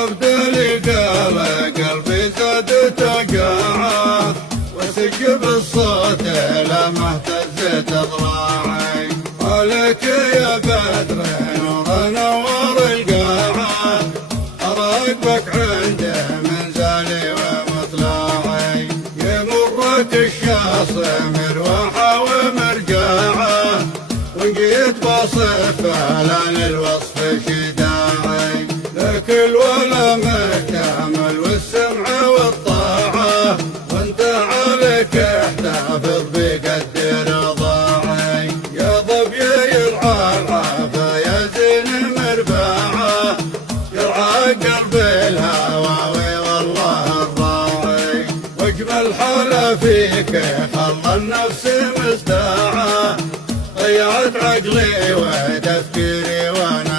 عرفت لي قلبي زاد تقاعه، وسق بالصوت لما اهتزت اضلاعي. عليك يا بدر نور نور القاعه، اراقبك عند منزلي ومطلعي. يمرك الشاص مروحه ومرجعه، وجيت بصف على الوصف شداعي. لك الولا مكتمل والسمع والطاعه، وانت عليك احتفظ بقدر ضاعي. يا ظبي يرعى العافى يا زين مرباعه، يرعى قلب الهواوي والله الراعي. واجمل حاله فيك خلى النفس مستاعه، ضيعت عقلي وتفكيري وانا